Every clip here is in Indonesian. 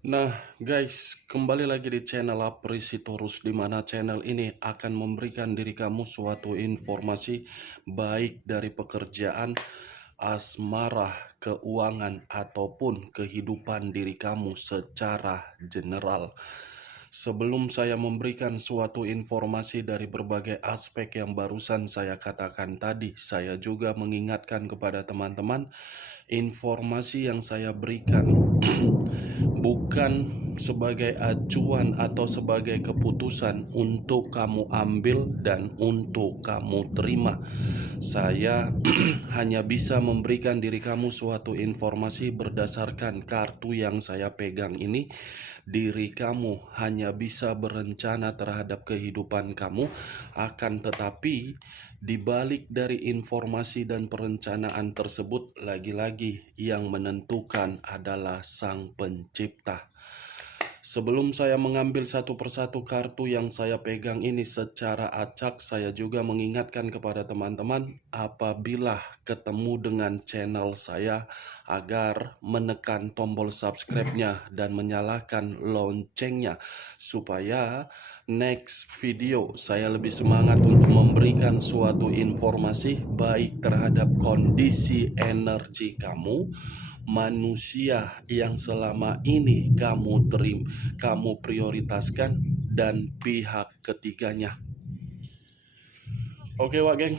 Nah, guys, kembali lagi di channel Aprisitorus, di mana channel ini akan memberikan diri kamu suatu informasi baik dari pekerjaan, asmara, keuangan, ataupun kehidupan diri kamu secara general. Sebelum saya memberikan suatu informasi dari berbagai aspek yang barusan saya katakan tadi, saya juga mengingatkan kepada teman-teman, informasi yang saya berikan bukan sebagai acuan atau sebagai keputusan untuk kamu ambil dan untuk kamu terima. Saya hanya bisa memberikan diri kamu suatu informasi berdasarkan kartu yang saya pegang ini. Diri kamu hanya bisa berencana terhadap kehidupan kamu, akan tetapi di balik dari informasi dan perencanaan tersebut, lagi-lagi yang menentukan adalah Sang Pencipta. Sebelum saya mengambil satu persatu kartu yang saya pegang ini secara acak, saya juga mengingatkan kepada teman-teman apabila ketemu dengan channel saya agar menekan tombol subscribe-nya dan menyalakan loncengnya supaya next video saya lebih semangat untuk memberikan suatu informasi baik terhadap kondisi energi kamu, manusia yang selama ini kamu prioritaskan, dan pihak ketiganya. Oke Wak geng,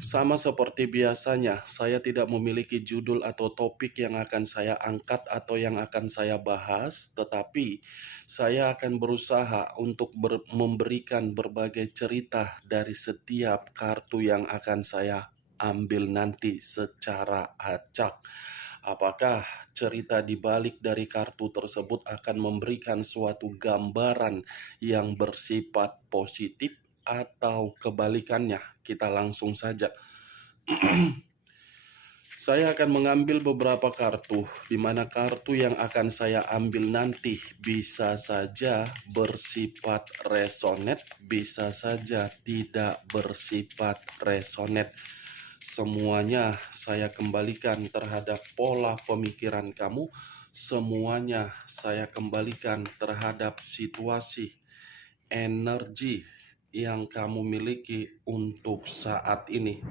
sama seperti biasanya, saya tidak memiliki judul atau topik yang akan saya angkat atau yang akan saya bahas, tetapi saya akan berusaha untuk memberikan berbagai cerita dari setiap kartu yang akan saya ambil nanti secara acak. Apakah cerita di balik dari kartu tersebut akan memberikan suatu gambaran yang bersifat positif atau kebalikannya? Kita langsung saja. Saya akan mengambil beberapa kartu, di mana kartu yang akan saya ambil nanti bisa saja bersifat resonet, bisa saja tidak bersifat resonet. Semuanya saya kembalikan terhadap pola pemikiran kamu, semuanya saya kembalikan terhadap situasi energi yang kamu miliki untuk saat ini.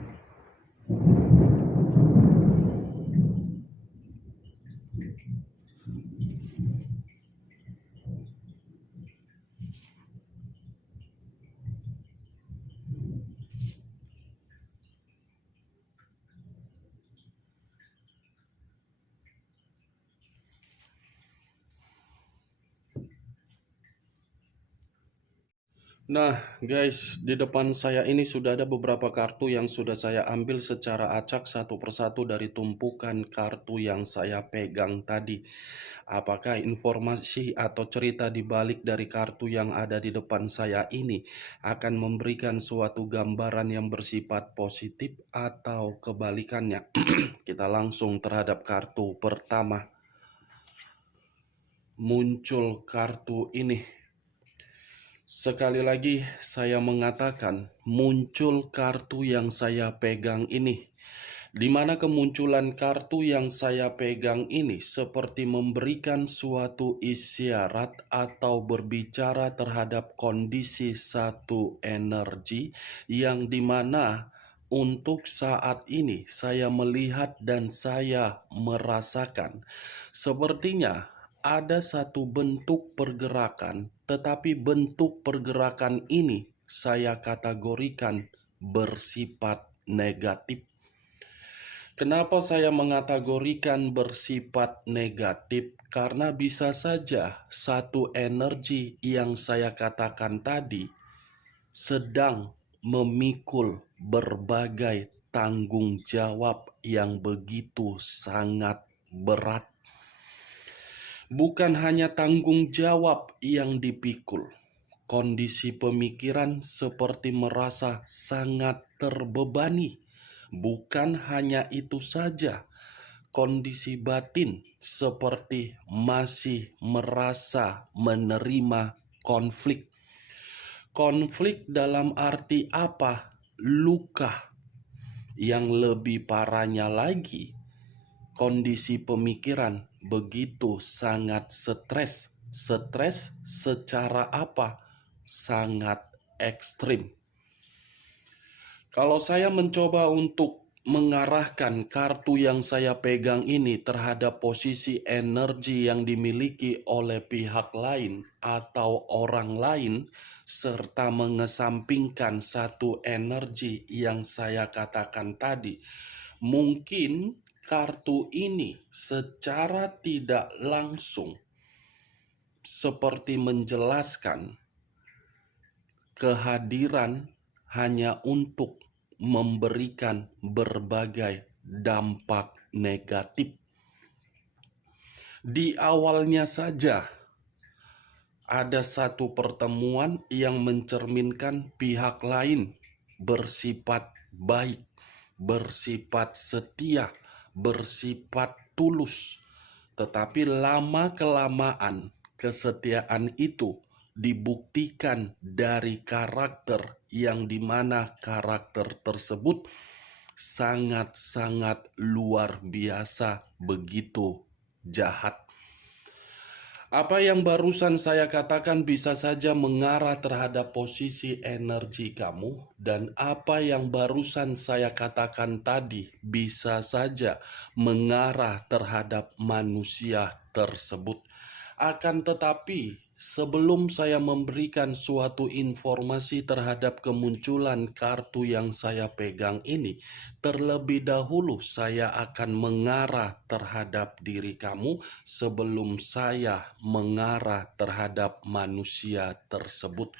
Nah, guys, di depan saya ini sudah ada beberapa kartu yang sudah saya ambil secara acak satu persatu dari tumpukan kartu yang saya pegang tadi. Apakah informasi atau cerita di balik dari kartu yang ada di depan saya ini akan memberikan suatu gambaran yang bersifat positif atau kebalikannya? Kita langsung terhadap kartu pertama. Muncul kartu ini. Sekali lagi saya mengatakan, muncul kartu yang saya pegang ini, di mana kemunculan kartu yang saya pegang ini seperti memberikan suatu isyarat atau berbicara terhadap kondisi satu energi yang dimana untuk saat ini saya melihat dan saya merasakan sepertinya ada satu bentuk pergerakan, tetapi bentuk pergerakan ini saya kategorikan bersifat negatif. Kenapa saya mengategorikan bersifat negatif? Karena bisa saja satu energi yang saya katakan tadi sedang memikul berbagai tanggung jawab yang begitu sangat berat. Bukan hanya tanggung jawab yang dipikul, kondisi pemikiran seperti merasa sangat terbebani. Bukan hanya itu saja, kondisi batin seperti masih merasa menerima konflik. Konflik dalam arti apa? Luka. Yang lebih parahnya lagi, kondisi pemikiran begitu sangat stres. Stres secara apa? Sangat ekstrim. Kalau saya mencoba untuk mengarahkan kartu yang saya pegang ini terhadap posisi energi yang dimiliki oleh pihak lain atau orang lain, serta mengesampingkan satu energi yang saya katakan tadi, mungkin kartu ini secara tidak langsung seperti menjelaskan kehadiran hanya untuk memberikan berbagai dampak negatif. Di awalnya saja ada satu pertemuan yang mencerminkan pihak lain bersifat baik, bersifat setia, bersifat tulus. Tetapi lama-kelamaan kesetiaan itu dibuktikan dari karakter yang dimana karakter tersebut sangat-sangat luar biasa, begitu jahat. Apa yang barusan saya katakan bisa saja mengarah terhadap posisi energi kamu, dan apa yang barusan saya katakan tadi bisa saja mengarah terhadap manusia tersebut. Akan tetapi, sebelum saya memberikan suatu informasi terhadap kemunculan kartu yang saya pegang ini, terlebih dahulu saya akan mengarah terhadap diri kamu sebelum saya mengarah terhadap manusia tersebut.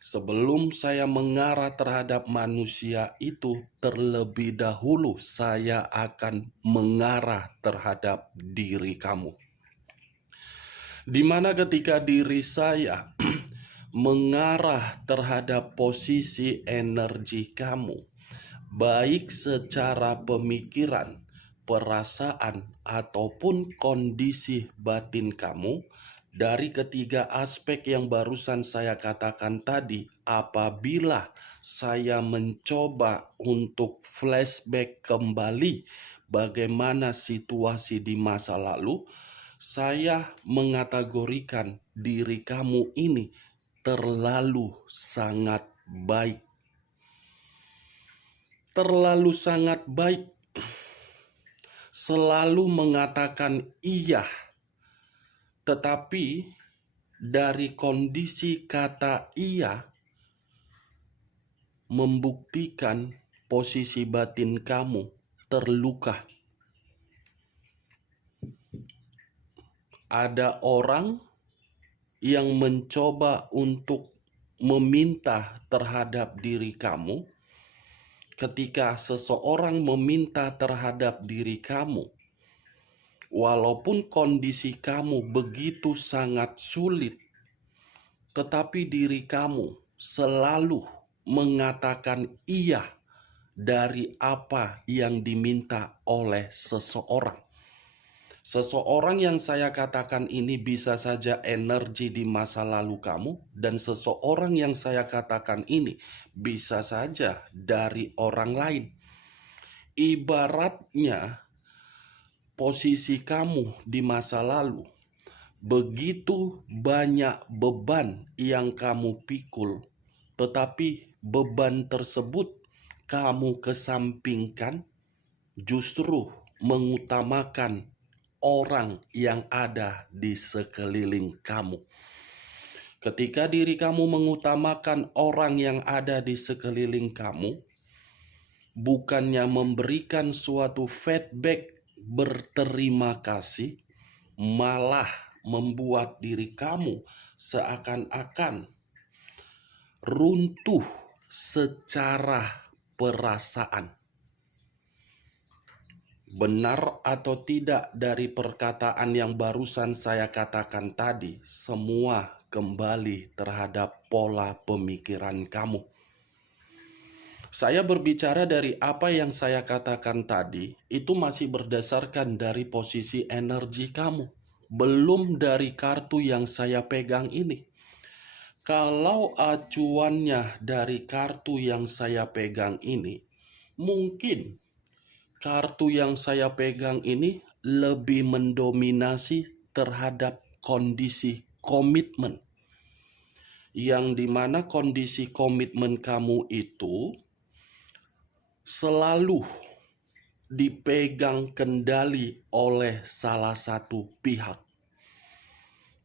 Sebelum saya mengarah terhadap manusia itu, terlebih dahulu saya akan mengarah terhadap diri kamu. Di mana ketika diri saya mengarah terhadap posisi energi kamu, baik secara pemikiran, perasaan, ataupun kondisi batin kamu, dari ketiga aspek yang barusan saya katakan tadi, apabila saya mencoba untuk flashback kembali bagaimana situasi di masa lalu, saya mengategorikan diri kamu ini terlalu sangat baik. Terlalu sangat baik. Selalu mengatakan iya. Tetapi dari kondisi kata iya membuktikan posisi batin kamu terluka. Ada orang yang mencoba untuk meminta terhadap diri kamu. Ketika seseorang meminta terhadap diri kamu, walaupun kondisi kamu begitu sangat sulit, tetapi diri kamu selalu mengatakan iya dari apa yang diminta oleh seseorang. Seseorang yang saya katakan ini bisa saja energi di masa lalu kamu, dan seseorang yang saya katakan ini bisa saja dari orang lain. Ibaratnya posisi kamu di masa lalu, begitu banyak beban yang kamu pikul, tetapi beban tersebut kamu kesampingkan, justru mengutamakan orang yang ada di sekeliling kamu. Ketika diri kamu mengutamakan orang yang ada di sekeliling kamu, bukannya memberikan suatu feedback berterima kasih, malah membuat diri kamu seakan-akan runtuh secara perasaan. Benar atau tidak dari perkataan yang barusan saya katakan tadi, semua kembali terhadap pola pemikiran kamu. Saya berbicara dari apa yang saya katakan tadi, itu masih berdasarkan dari posisi energi kamu, belum dari kartu yang saya pegang ini. Kalau acuannya dari kartu yang saya pegang ini, mungkin Kartu yang saya pegang ini lebih mendominasi terhadap kondisi komitmen, yang dimana kondisi komitmen kamu itu selalu dipegang kendali oleh salah satu pihak,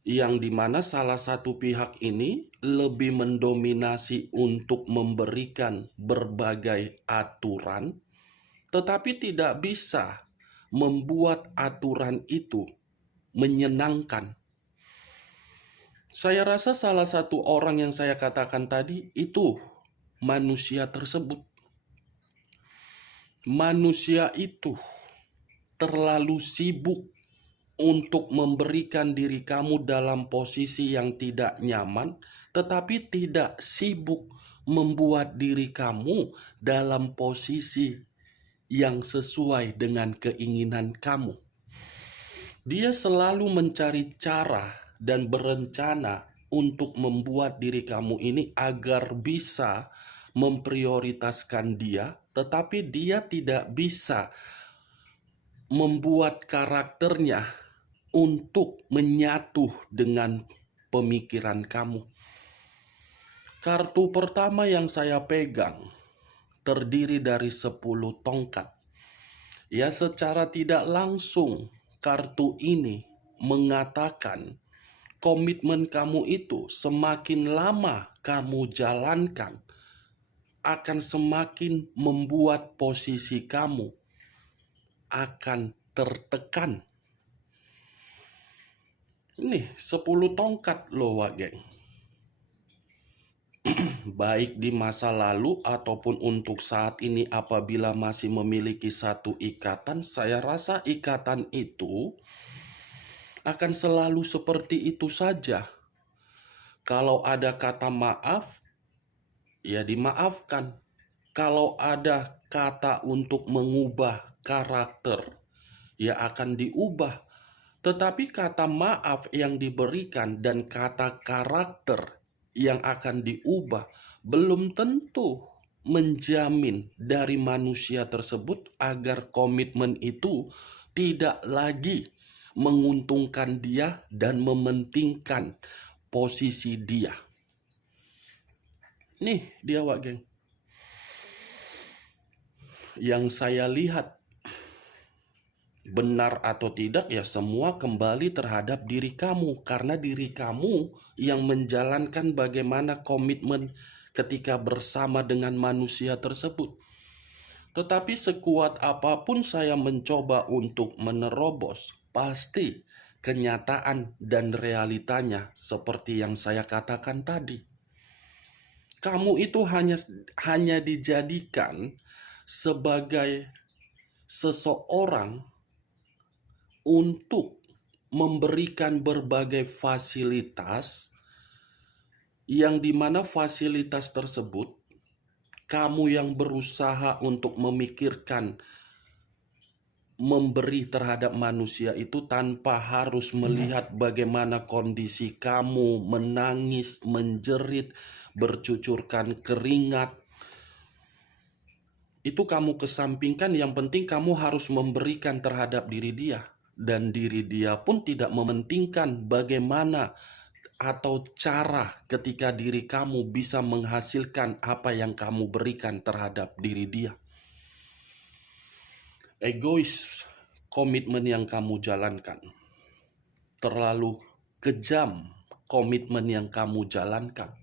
yang dimana salah satu pihak ini lebih mendominasi untuk memberikan berbagai aturan, tetapi tidak bisa membuat aturan itu menyenangkan. Saya rasa salah satu orang yang saya katakan tadi itu manusia tersebut. Manusia itu terlalu sibuk untuk memberikan diri kamu dalam posisi yang tidak nyaman, tetapi tidak sibuk membuat diri kamu dalam posisi yang sesuai dengan keinginan kamu. Dia selalu mencari cara dan berencana untuk membuat diri kamu ini agar bisa memprioritaskan dia, tetapi dia tidak bisa membuat karakternya untuk menyatu dengan pemikiran kamu. Kartu pertama yang saya pegang terdiri dari 10 tongkat. Ya, secara tidak langsung kartu ini mengatakan komitmen kamu itu semakin lama kamu jalankan akan semakin membuat posisi kamu akan tertekan. Ini 10 tongkat loh, Wak Geng. Baik di masa lalu ataupun untuk saat ini, apabila masih memiliki satu ikatan, saya rasa ikatan itu akan selalu seperti itu saja. Kalau ada kata maaf, ya dimaafkan. Kalau ada kata untuk mengubah karakter, ya akan diubah. Tetapi kata maaf yang diberikan dan kata karakter yang akan diubah belum tentu menjamin dari manusia tersebut agar komitmen itu tidak lagi menguntungkan dia dan mementingkan posisi dia. Nih dia, Wak Geng. Yang saya lihat, benar atau tidak, ya semua kembali terhadap diri kamu. Karena diri kamu yang menjalankan bagaimana komitmen ketika bersama dengan manusia tersebut. Tetapi sekuat apapun saya mencoba untuk menerobos, pasti kenyataan dan realitanya seperti yang saya katakan tadi. Kamu itu hanya dijadikan sebagai seseorang untuk memberikan berbagai fasilitas, yang dimana fasilitas tersebut kamu yang berusaha untuk memikirkan memberi terhadap manusia itu tanpa harus melihat bagaimana kondisi kamu menangis, menjerit, bercucurkan keringat. Itu kamu kesampingkan, yang penting kamu harus memberikan terhadap diri dia. Dan diri dia pun tidak mementingkan bagaimana atau cara ketika diri kamu bisa menghasilkan apa yang kamu berikan terhadap diri dia. Egois komitmen yang kamu jalankan. Terlalu kejam komitmen yang kamu jalankan.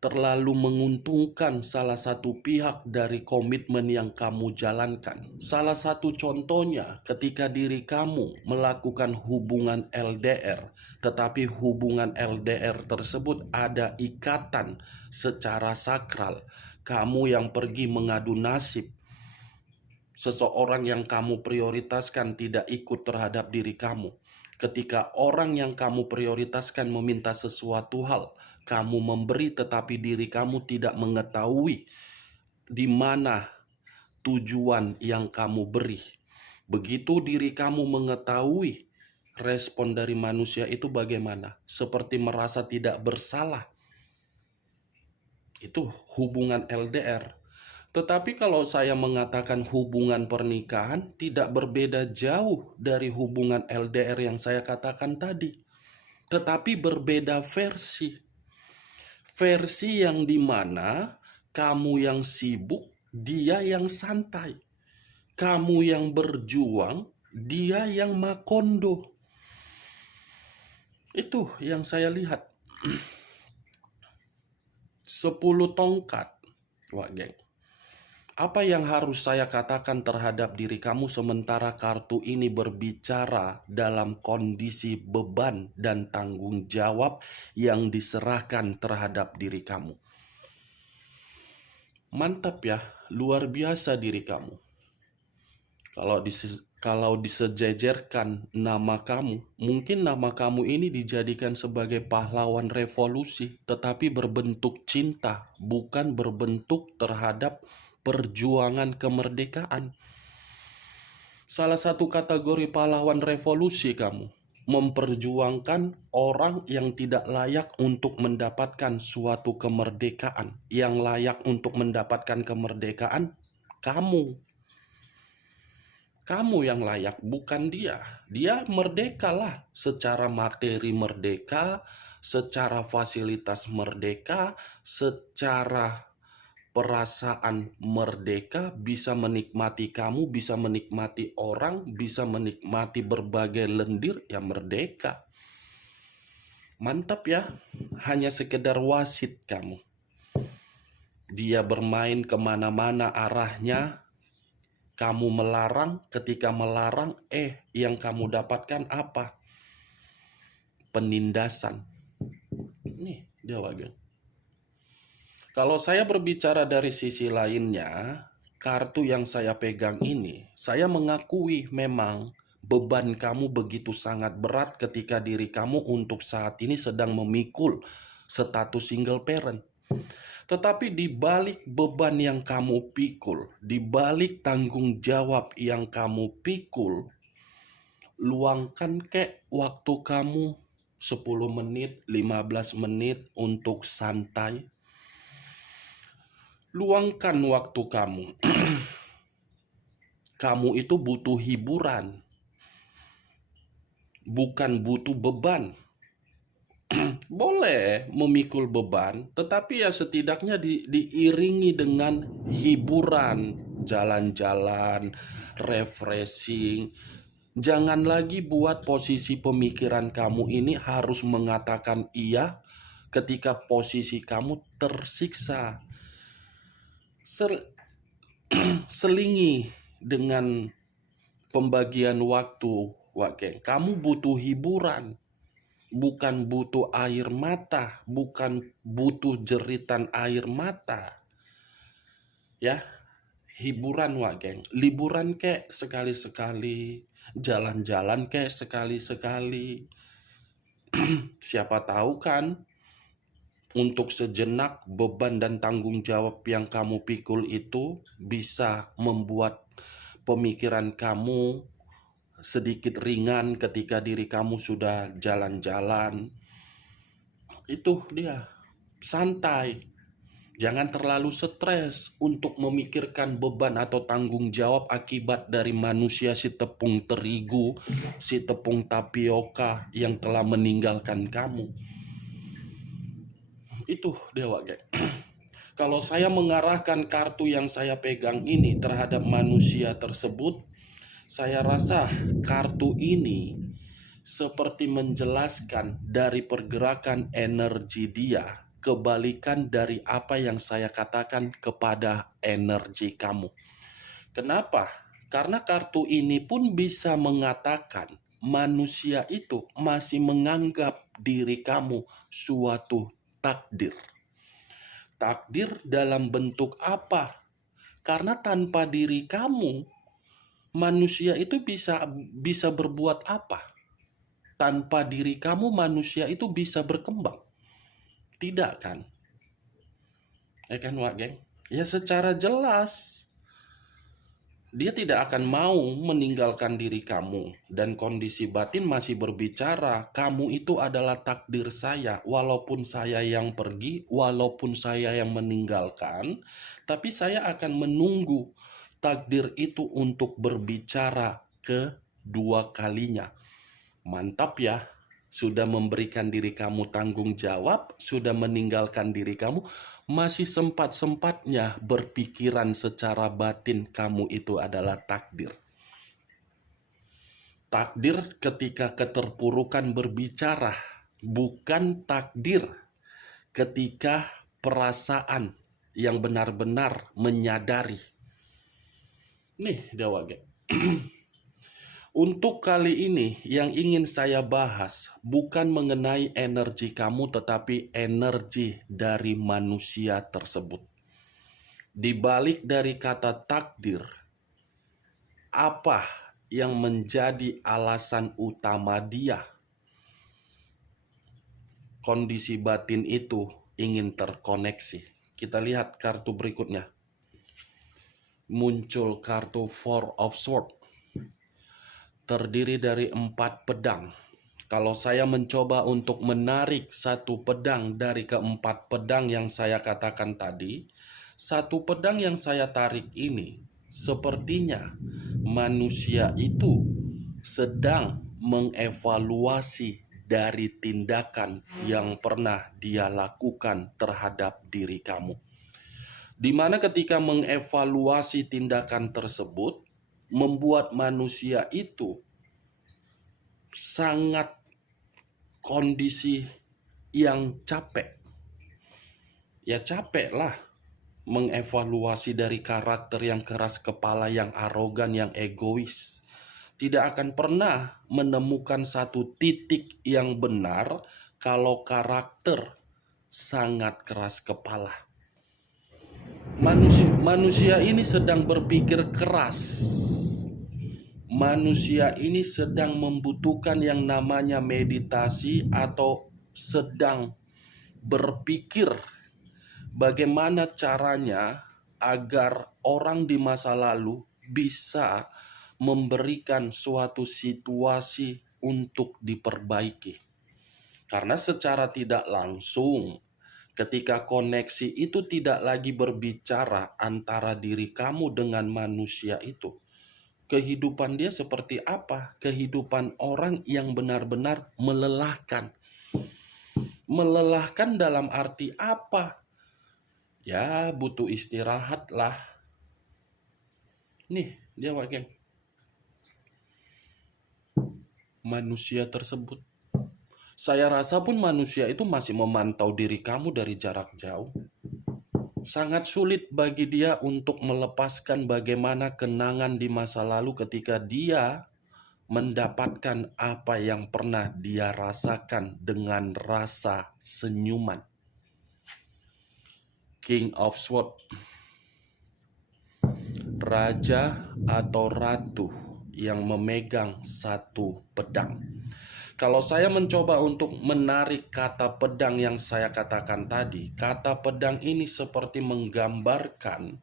Terlalu menguntungkan salah satu pihak dari komitmen yang kamu jalankan. Salah satu contohnya ketika diri kamu melakukan hubungan LDR, tetapi hubungan LDR tersebut ada ikatan secara sakral. Kamu yang pergi mengadu nasib, seseorang yang kamu prioritaskan tidak ikut terhadap diri kamu. Ketika orang yang kamu prioritaskan meminta sesuatu hal, kamu memberi tetapi diri kamu tidak mengetahui di mana tujuan yang kamu beri. Begitu diri kamu mengetahui, respon dari manusia itu bagaimana? Seperti merasa tidak bersalah. Itu hubungan LDR. Tetapi kalau saya mengatakan hubungan pernikahan tidak berbeda jauh dari hubungan LDR yang saya katakan tadi. Tetapi berbeda versi. Versi yang dimana kamu yang sibuk, dia yang santai. Kamu yang berjuang, dia yang makondo. Itu yang saya lihat. 10 tongkat. Wah, geng. Apa yang harus saya katakan terhadap diri kamu sementara kartu ini berbicara dalam kondisi beban dan tanggung jawab yang diserahkan terhadap diri kamu? Mantap ya, luar biasa diri kamu. Kalau disejajarkan nama kamu, mungkin nama kamu ini dijadikan sebagai pahlawan revolusi, tetapi berbentuk cinta, bukan berbentuk terhadap perjuangan kemerdekaan. Salah satu kategori pahlawan revolusi kamu, memperjuangkan orang yang tidak layak untuk mendapatkan suatu kemerdekaan. Yang layak untuk mendapatkan kemerdekaan, kamu. Kamu yang layak, bukan dia. Dia merdeka lah, secara materi merdeka, secara fasilitas merdeka, secara perasaan merdeka, bisa menikmati kamu, bisa menikmati orang, bisa menikmati berbagai lendir, ya merdeka. Mantap ya, hanya sekedar wasit kamu. Dia bermain kemana-mana arahnya, kamu melarang, ketika melarang, yang kamu dapatkan apa? Penindasan. Nih, dia wagen. Kalau saya berbicara dari sisi lainnya, kartu yang saya pegang ini, saya mengakui memang beban kamu begitu sangat berat ketika diri kamu untuk saat ini sedang memikul status single parent. Tetapi di balik beban yang kamu pikul, di balik tanggung jawab yang kamu pikul, luangkan kek waktu kamu 10 menit, 15 menit untuk santai. Luangkan waktu kamu. Kamu itu butuh hiburan, bukan butuh beban. Boleh memikul beban, tetapi ya setidaknya diiringi dengan hiburan, jalan-jalan, refreshing. Jangan lagi buat posisi pemikiran kamu ini harus mengatakan iya ketika posisi kamu tersiksa. Selingi dengan pembagian waktu, Wak. Kamu butuh hiburan, bukan butuh air mata, bukan butuh jeritan air mata. Ya, hiburan, Wak. Liburan kek sekali-sekali, jalan-jalan kek sekali-sekali. Siapa tahu kan, untuk sejenak beban dan tanggung jawab yang kamu pikul itu bisa membuat pemikiran kamu sedikit ringan ketika diri kamu sudah jalan-jalan. Itu dia, santai. Jangan terlalu stres untuk memikirkan beban atau tanggung jawab akibat dari manusia si tepung terigu, si tepung tapioka yang telah meninggalkan kamu. Itu dia, Wak. Kalau saya mengarahkan kartu yang saya pegang ini terhadap manusia tersebut, saya rasa kartu ini seperti menjelaskan dari pergerakan energi dia, kebalikan dari apa yang saya katakan kepada energi kamu. Kenapa? Karena kartu ini pun bisa mengatakan manusia itu masih menganggap diri kamu suatu takdir. Takdir dalam bentuk apa? Karena tanpa diri kamu, manusia itu bisa berbuat apa? Tanpa diri kamu, manusia itu bisa berkembang. Tidak kan? Ya kan, Wak, geng? Ya secara jelas. Dia tidak akan mau meninggalkan diri kamu, dan kondisi batin masih berbicara, kamu itu adalah takdir saya, walaupun saya yang pergi, walaupun saya yang meninggalkan, tapi saya akan menunggu takdir itu untuk berbicara kedua kalinya. Mantap ya, sudah memberikan diri kamu tanggung jawab, sudah meninggalkan diri kamu, masih sempat-sempatnya berpikiran secara batin kamu itu adalah takdir. Takdir ketika keterpurukan berbicara, bukan takdir ketika perasaan yang benar-benar menyadari. Nih, Dewa Geng. Untuk kali ini yang ingin saya bahas bukan mengenai energi kamu, tetapi energi dari manusia tersebut. Di balik dari kata takdir, apa yang menjadi alasan utama dia? Kondisi batin itu ingin terkoneksi. Kita lihat kartu berikutnya. Muncul kartu Four of Swords. Terdiri dari 4 pedang. Kalau saya mencoba untuk menarik satu pedang dari keempat pedang yang saya katakan tadi, satu pedang yang saya tarik ini sepertinya manusia itu sedang mengevaluasi dari tindakan yang pernah dia lakukan terhadap diri kamu. Di mana ketika mengevaluasi tindakan tersebut, membuat manusia itu sangat kondisi yang capek. Ya capek lah mengevaluasi dari karakter yang keras kepala, yang arogan, yang egois. Tidak akan pernah menemukan satu titik yang benar kalau karakter sangat keras kepala. Manusia ini sedang berpikir keras. Manusia ini sedang membutuhkan yang namanya meditasi atau sedang berpikir bagaimana caranya agar orang di masa lalu bisa memberikan suatu situasi untuk diperbaiki. Karena secara tidak langsung, ketika koneksi itu tidak lagi berbicara antara diri kamu dengan manusia itu, kehidupan dia seperti apa? Kehidupan orang yang benar-benar melelahkan. Melelahkan dalam arti apa? Ya, butuh istirahat lah. Nih, dia Geng. Manusia tersebut. Saya rasa pun manusia itu masih memantau diri kamu dari jarak jauh. Sangat sulit bagi dia untuk melepaskan bagaimana kenangan di masa lalu ketika dia mendapatkan apa yang pernah dia rasakan dengan rasa senyuman. King of Swords, raja atau ratu yang memegang satu pedang. Kalau saya mencoba untuk menarik kata pedang yang saya katakan tadi, kata pedang ini seperti menggambarkan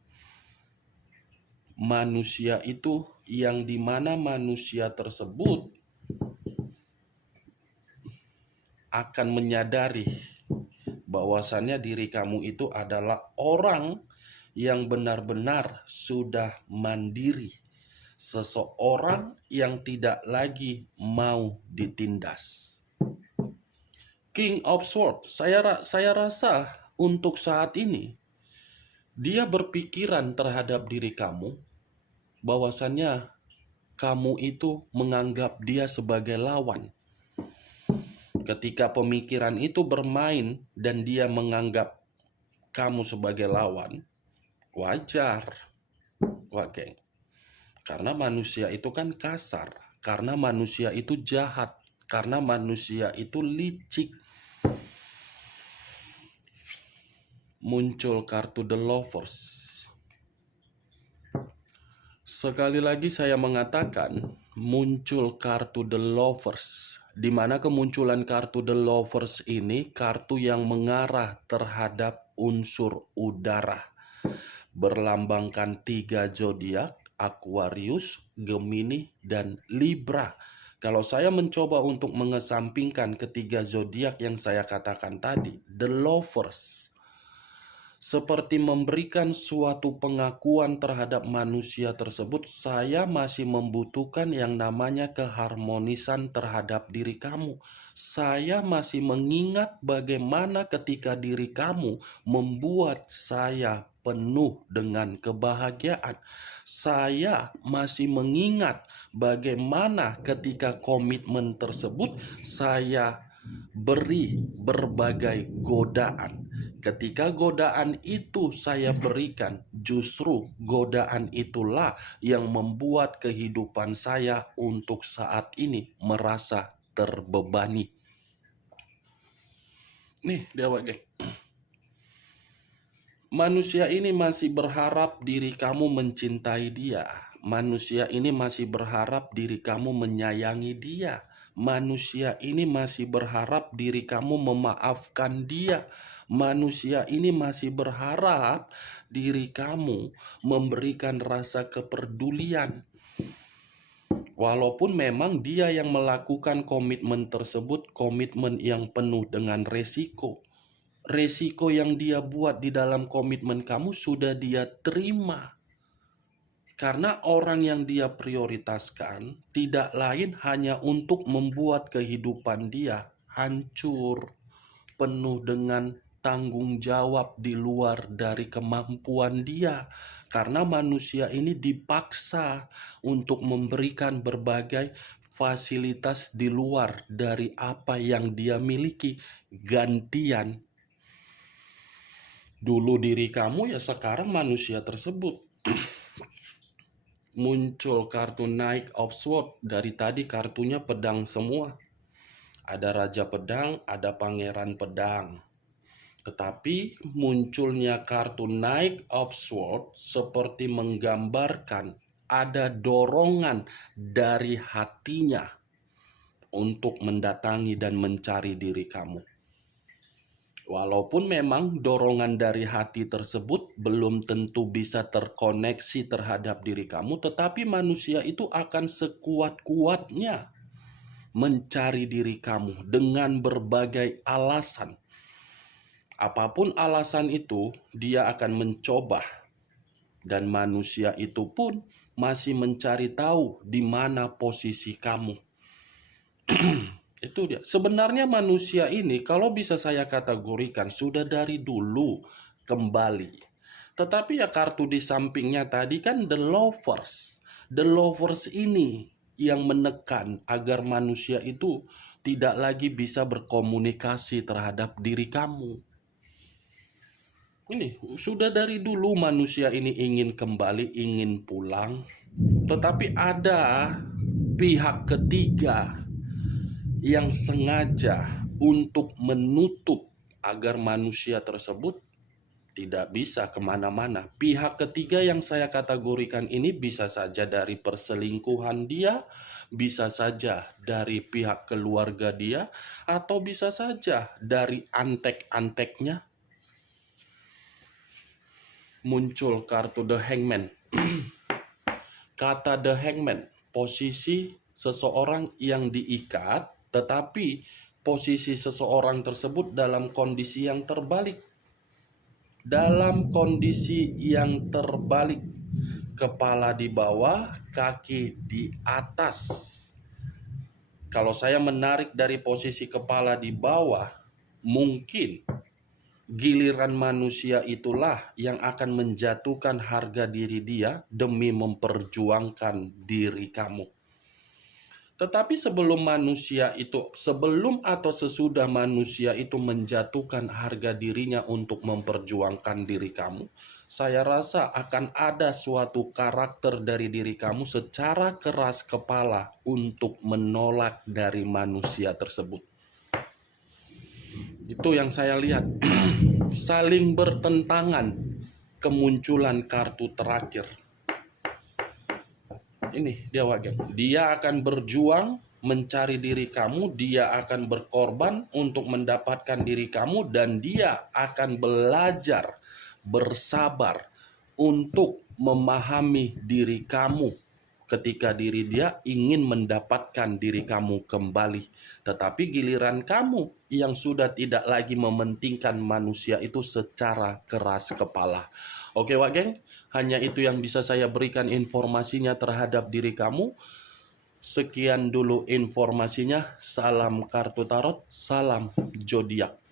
manusia itu, yang dimana manusia tersebut akan menyadari bahwasannya diri kamu itu adalah orang yang benar-benar sudah mandiri. Seseorang yang tidak lagi mau ditindas. King of Swords, saya rasa untuk saat ini dia berpikiran terhadap diri kamu bahwasannya kamu itu menganggap dia sebagai lawan. Ketika pemikiran itu bermain dan dia menganggap kamu sebagai lawan, wajar, Geng. Karena manusia itu kan kasar, karena manusia itu jahat, karena manusia itu licik. Muncul kartu The Lovers. Sekali lagi saya mengatakan, muncul kartu The Lovers, di mana kemunculan kartu The Lovers ini kartu yang mengarah terhadap unsur udara, berlambangkan 3 zodiak, Aquarius, Gemini, dan Libra. Kalau saya mencoba untuk mengesampingkan ketiga zodiak yang saya katakan tadi, the lovers, seperti memberikan suatu pengakuan terhadap manusia tersebut, saya masih membutuhkan yang namanya keharmonisan terhadap diri kamu. Saya masih mengingat bagaimana ketika diri kamu membuat saya penuh dengan kebahagiaan. Saya masih mengingat bagaimana ketika komitmen tersebut saya beri berbagai godaan. Ketika godaan itu saya berikan, justru godaan itulah yang membuat kehidupan saya untuk saat ini merasa terbebani. Nih, Dewa Geng. Manusia ini masih berharap diri kamu mencintai dia. Manusia ini masih berharap diri kamu menyayangi dia. Manusia ini masih berharap diri kamu memaafkan dia. Manusia ini masih berharap diri kamu memberikan rasa kepedulian. Walaupun memang dia yang melakukan komitmen tersebut, komitmen yang penuh dengan resiko. Resiko yang dia buat di dalam komitmen kamu sudah dia terima. Karena orang yang dia prioritaskan tidak lain hanya untuk membuat kehidupan dia hancur, penuh dengan tanggung jawab di luar dari kemampuan dia. Karena manusia ini dipaksa untuk memberikan berbagai fasilitas di luar dari apa yang dia miliki. Gantian dulu diri kamu, ya sekarang manusia tersebut. Muncul kartu Knight of Swords. Dari tadi kartunya pedang semua. Ada Raja Pedang, ada Pangeran Pedang. Tetapi munculnya kartu Knight of Swords seperti menggambarkan ada dorongan dari hatinya untuk mendatangi dan mencari diri kamu. Walaupun memang dorongan dari hati tersebut belum tentu bisa terkoneksi terhadap diri kamu, tetapi manusia itu akan sekuat-kuatnya mencari diri kamu dengan berbagai alasan. Apapun alasan itu, dia akan mencoba. Dan manusia itu pun masih mencari tahu di mana posisi kamu. Itu dia. Sebenarnya manusia ini kalau bisa saya kategorikan sudah dari dulu kembali. Tetapi ya kartu di sampingnya tadi kan the lovers. The lovers ini yang menekan agar manusia itu tidak lagi bisa berkomunikasi terhadap diri kamu. Ini sudah dari dulu manusia ini ingin kembali, ingin pulang. Tetapi ada pihak ketiga yang sengaja untuk menutup agar manusia tersebut tidak bisa kemana-mana. Pihak ketiga yang saya kategorikan ini bisa saja dari perselingkuhan dia, bisa saja dari pihak keluarga dia, atau bisa saja dari antek-anteknya. Muncul kartu The Hangman. Kata The Hangman, posisi seseorang yang diikat, tetapi posisi seseorang tersebut dalam kondisi yang terbalik. Dalam kondisi yang terbalik. Kepala di bawah, kaki di atas. Kalau saya menarik dari posisi kepala di bawah, mungkin giliran manusia itulah yang akan menjatuhkan harga diri dia demi memperjuangkan diri kamu. Tetapi sebelum atau sesudah manusia itu menjatuhkan harga dirinya untuk memperjuangkan diri kamu, saya rasa akan ada suatu karakter dari diri kamu secara keras kepala untuk menolak dari manusia tersebut. Itu yang saya lihat. Saling bertentangan kemunculan kartu terakhir. Ini dia Wagem. Dia akan berjuang mencari diri kamu, dia akan berkorban untuk mendapatkan diri kamu, dan dia akan belajar bersabar untuk memahami diri kamu ketika diri dia ingin mendapatkan diri kamu kembali. Tetapi giliran kamu yang sudah tidak lagi mementingkan manusia itu secara keras kepala. Oke Wak Geng, hanya itu yang bisa saya berikan informasinya terhadap diri kamu. Sekian dulu informasinya. Salam kartu tarot, salam zodiak.